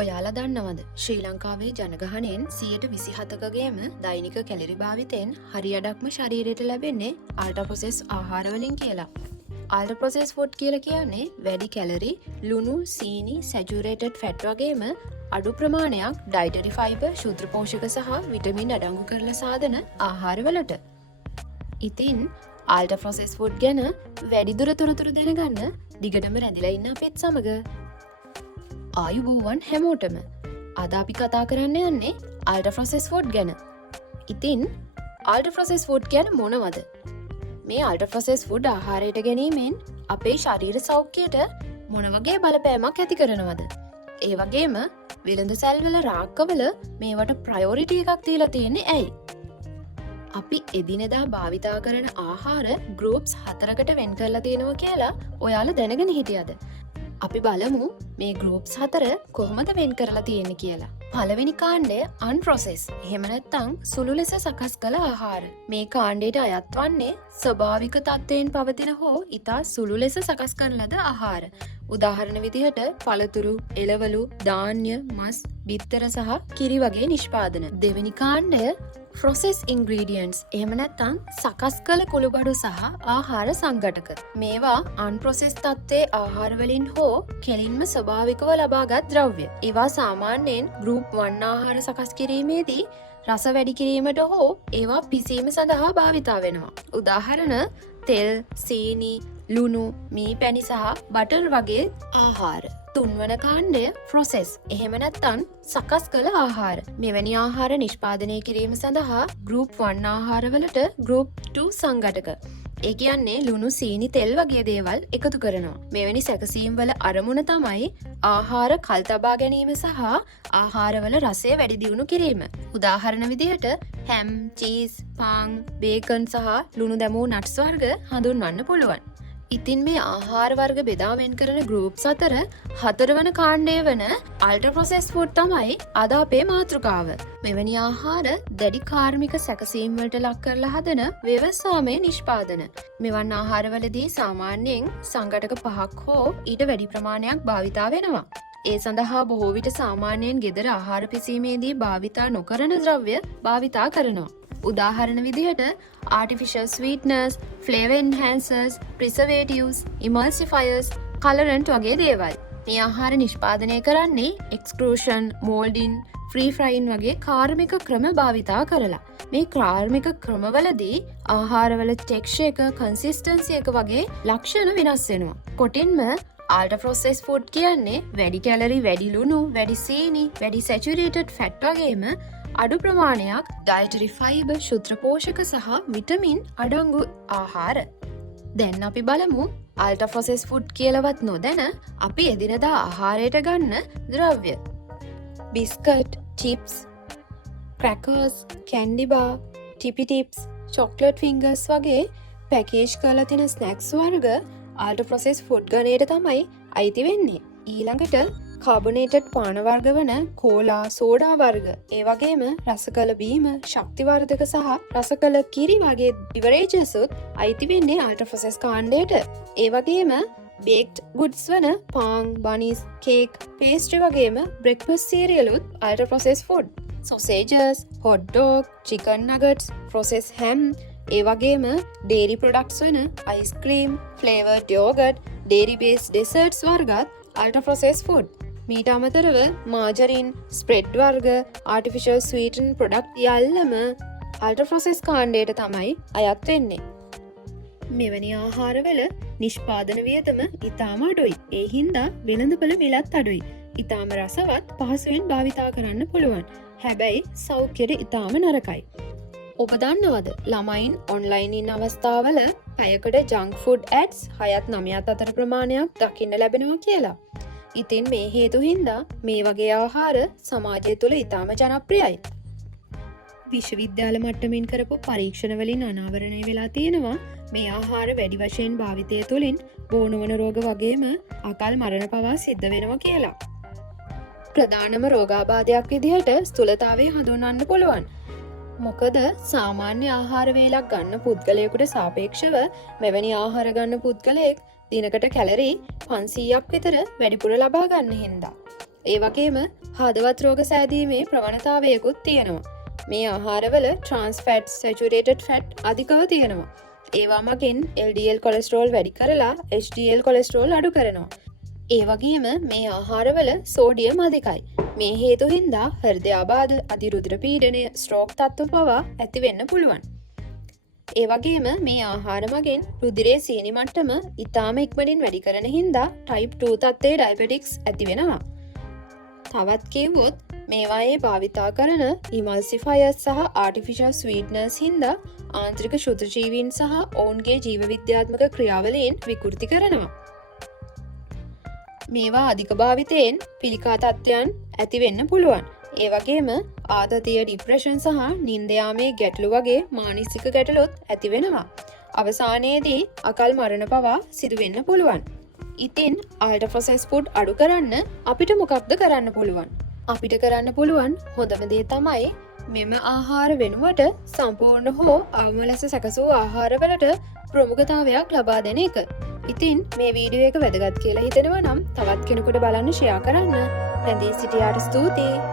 ඔයාලා දන්නවද ශ්‍රී ලංකාවේ ජනගහනයෙන් 27%කගේම දෛනික කැලරි භාවිතයෙන් හරියඩක්ම ශරීරයට ලැබෙන්නේ අල්ට්‍රා ප්‍රොසෙස් ආහාරවලින් කියලා. අල්ට්‍රා ප්‍රොසෙස් ෆුඩ් කියලා කියන්නේ වැඩි කැලරි, ලුණු, සීනි, සැචුරේටඩ් ෆැට් වගේම අඩු ප්‍රමාණයක් ඩයිටරි ෆයිබර්, ශුද්ධ පෝෂක සහ විටමින් අඩංගු කරලා සාදන ආහාරවලට. ඉතින් අල්ට්‍රා ප්‍රොසෙස් ෆුඩ් ගැන වැඩිදුර තොරතුරු දැනගන්න දිගටම රැඳිලා ඉන්න අපිත් සමග. ආයුබෝවන් හැමෝටම අද අපි කතා කරන්න යන්නේ අල්ට්‍රා ප්‍රොසෙස් ෆුඩ් ගැන. ඉතින් අල්ට්‍රා ප්‍රොසෙස් ෆුඩ් කියන්නේ මොනවද? මේ අල්ට්‍රා ප්‍රොසෙස් ෆුඩ් ආහාරයට ගැනීමෙන් අපේ ශරීර සෞඛ්‍යයට මොන වගේ බලපෑමක් ඇති කරනවද? ඒ වගේම විලඳ සැල්වල රාක්කවල මේවට ප්‍රයොරිටි එකක් දීලා තියෙන්නේ ඇයි? අපි එදිනෙදා භාවිතා කරන ආහාර ගෲප්ස් 4කට වෙන් කරලා තියෙනවා කියලා ඔයාලා දැනගෙන හිටියද? අපි බලමු මේ ගෲප්ස් 4 කොහොමද වෙන් කරලා තියෙන්නේ කියලා. පළවෙනි කාණ්ඩය අන්ප්‍රොසෙස්. එහෙම නැත්නම් සුළු ලෙස සකස් කළ ආහාර. මේ කාණ්ඩයට අයත් වන්නේ ස්වභාවික තත්ත්වයෙන් පවතින හෝ ඉතා සුළු ලෙස සකස් කරන ලද ආහාර. උදාහරණ විදිහට පළතුරු, එළවලු, ධාන්‍ය, මස්, බිත්තර සහ කිරි වගේ නිෂ්පාදන. දෙවෙනි කාණ්ඩය ප්‍රොසෙස් ඉන්ග්‍රීඩියන්ට්ස්. එහෙම නැත්නම් සකස් කළ කුළුබඩු සහ ආහාර සංඝටක. මේවා අන්ප්‍රොසෙස් තත්ත්වයේ ආහාර වලින් හෝ කෙලින්ම ස්වභාවිකව ලබාගත් ද්‍රව්‍ය. ඒවා සාමාන්‍යයෙන් ගෲප් 1 ආහාර සකස් කිරීමේදී රස වැඩි කිරීමට හෝ ඒවා පිසීම සඳහා භාවිතා වෙනවා. උදාහරණ තෙල්, සීනි, ලුණු, මී පැණි සහ බටර් වගේ ආහාර. තුන්වන කාණ්ඩය ප්‍රොසෙස්. එහෙම නැත්නම් සකස් කළ ආහාර. මෙවැනි ආහාර නිෂ්පාදනය කිරීම සඳහා ගෲප් 1 ආහාරවලට ගෲප් 2 සංඝටක. ඒ කියන්නේ ලුණු, සීනි, තෙල් වගේ දේවල් එකතු කරනවා. මෙවැනි සැකසීම් වල අරමුණ තමයි ආහාර කල් තබා ගැනීම සහ ආහාරවල රසය වැඩි දියුණු කිරීම. උදාහරණ විදිහට හැම්, චීස්, පාන්, බේකන් සහ ලුණු දැමූ නට්ස් වර්ග හඳුන්වන්න පුළුවන්. ඉතින් මේ ආහාර වර්ග බෙදා වෙන් කරන ගෲප්ස් අතර හතරවන කාණ්ඩය වන අල්ට්‍රා ප්‍රොසෙස් ෆුඩ් තමයි අද අපේ මාතෘකාව. මෙවැනි ආහාර දැඩි කාර්මික සැකසීම් වලට ලක් කරලා හදන ව්‍යවසායමය නිෂ්පාදන. මෙවන් ආහාරවලදී සාමාන්‍යයෙන් සංඝටක 5ක් හෝ ඊට වැඩි ප්‍රමාණයක් භාවිතා වෙනවා. ඒ සඳහා බොහෝ විට සාමාන්‍යයෙන් ගෙදර ආහාර පිසීමේදී භාවිතා නොකරන ද්‍රව්‍ය භාවිතා කරනවා. උදාහරණ විදිහට artificial sweeteners, flavor enhancers, preservatives, emulsifiers, colorant වගේ දේවල්. මේ ආහාර නිෂ්පාදනය කරන්නේ extrusion, molding, free frying වගේ කාර්මික ක්‍රම භාවිතා කරලා. මේ කාර්මික ක්‍රමවලදී ආහාරවල texture එක, consistency එක වගේ ලක්ෂණ වෙනස් වෙනවා. කොටින්ම අල්ට්‍රා ප්‍රොසෙස් ෆුඩ් කියන්නේ වැඩි කැලරි, වැඩි ලුණු, වැඩි සීනි, වැඩි සැචුරේටඩ් ෆැට් වගේම අඩු ප්‍රමාණයක් ඩයටරි ෆයිබර්, ශුද්ධ පෝෂක සහ විටමින් අඩංගු ආහාර. දැන් අපි බලමු අල්ට්‍රා ප්‍රොසෙස් ෆුඩ් කියලාවත් නොදැන අපි එදිනදා ආහාරයට ගන්න ද්‍රව්‍ය. Biscuit, chips, crackers, candy bar, Tipi Tips, chocolate fingers වගේ පැකේජ් කරලා තියෙන ස්නැක්ස් වර්ග අල්ට්‍රා ප්‍රොසෙස් ෆුඩ් ගණයට තමයි අයිති වෙන්නේ. ඊළඟට කාබොනේටඩ් පාන වර්ග වන කෝලා, සෝඩා වර්ග, ඒ වගේම රසකල බීම, ශක්තිවර්ධක සහ රසකල කිරි වගේ බිවරේජස් උත් අයිති වෙන්නේ අල්ට්‍රා ප්‍රොසෙස් කාණ්ඩයට. ඒ වගේම බේක්ඩ් ගුඩ්ස් වන පාන්, බනිස්, කේක්, පේස්ට්‍රි වගේම බ්‍රෙක්ෆාස්ට් සීරියල් උත් ultra process food. Sausages, hot dog, chicken nuggets, process ham, ඒ වගේම ඩේරි ප්‍රොඩක්ට්ස් වන ice cream, flavoured yoghurt, dairy based desserts වර්ගත් අල්ට්‍රා ප්‍රොසෙස් ෆුඩ්. මීට අමතරව මාජරින්, ස්ප්‍රෙඩ් වර්ග, ආටිෆිෂල් ස්වීටන් ප්‍රොඩක්ට් යල්ලම අල්ට්‍රා ප්‍රොසෙස් කාණ්ඩයට තමයි අයත් වෙන්නේ. මෙවැනි ආහාරවල නිෂ්පාදන වියදම ඉතාම අඩුයි. ඒ හින්දා වෙළඳපොළ මිලත් අඩුයි. ඉතාම රසවත්, පහසුවෙන් භාවිතා කරන්න පුළුවන්. හැබැයි සෞඛ්‍යයට ඉතාම නරකයි. ඔබ දන්නවද ළමයින් ඔන්ලයින් ඉන්න අවස්ථාවල පැයකට ජංක් ෆුඩ් ඇඩ්ස් 6-9 අතර ප්‍රමාණයක් දකින්න ලැබෙනවා කියලා. ඉතින් මේ හේතු හින්දා මේ වගේ ආහාර සමාජය තුළ ඉතාම ජනප්‍රියයි. විශ්වවිද්‍යාල මට්ටමින් කරපු පරීක්ෂණ වලින් අනාවරණය වෙලා තියෙනවා මේ ආහාර වැඩි වශයෙන් භාවිතය තුළින් බෝනවන රෝග වගේම අකල් මරණ පවා සිද්ධ වෙනවා කියලා. ප්‍රධානම රෝගාබාධයක් විදිහට ස්ථූලතාවය හඳුන්වන්න පුළුවන්. මොකද සාමාන්‍ය ආහාර වේලක් ගන්න පුද්ගලයෙකුට සාපේක්ෂව මෙවැනි ආහාර ගන්න පුද්ගලයෙක් දිනකට කැලරි 500ක් විතර වැඩිපුර ලබා ගන්න හින්දා. ඒ වගේම හදවත් රෝග සෑදීමේ ප්‍රවණතාවයකුත් තියෙනවා. මේ ආහාරවල trans fat, saturated fat අධිකව තියෙනවා. ඒවා මගින් LDL කොලෙස්ටරෝල් වැඩි කරලා HDL කොලෙස්ටරෝල් අඩු කරනවා. ඒ වගේම මේ ආහාරවල සෝඩියම් අධිකයි. මේ හේතු හින්දා හෘදයාබාධ, අතිරුධිර පීඩනය, ස්ට්‍රෝක් තත්ත්ව පවා ඇති වෙන්න පුළුවන්. ඒ වගේම මේ ආහාර මගින් රුධිරයේ සීනි මට්ටම ඉතාම ඉක්මනින් වැඩි කරන හින්දා type 2 තත්ත්වයේ ඩයබටික්ස් ඇති වෙනවා. තවත් කිව්වොත් මේවායේ භාවිතා කරන ඉමල්සිෆයර්ස් සහ ආටිෆිෂල් ස්වීට්නර්ස් හින්දා ආන්ත්‍රික ශුද්ධජීවීන් සහ ඔවුන්ගේ ජීව විද්‍යාත්මක ක්‍රියාවලීන් විකෘති කරනවා. මේවා අධික භාවිතයෙන් පිළිකා තත්ත්වයන් ඇති වෙන්න පුළුවන්. ඒ වගේම ආතතිය, ડિප්‍රෙෂන් සහ නින්ද යාමේ ගැටලු වගේ මානසික ගැටලුත් ඇති වෙනවා. අවසානයේදී අකල් මරණ පවා සිදු වෙන්න පුළුවන්. ඉතින් ultra processed food අඩු කරන්න අපිට මොකක්ද කරන්න පුළුවන්? අපිට කරන්න පුළුවන් හොඳම දේ තමයි මෙම ආහාර වෙනුවට සම්පූර්ණ හෝ අවම ලෙස සැකසූ ආහාරවලට ප්‍රමුඛතාවයක් ලබා දෙන එක. ඉතින් මේ වීඩියෝ එක වැදගත් කියලා හිතෙනවා නම් තවත් කෙනෙකුට බලන්න ෂෙයා කරන්න. රැඳී සිටියාට ස්තුතියි.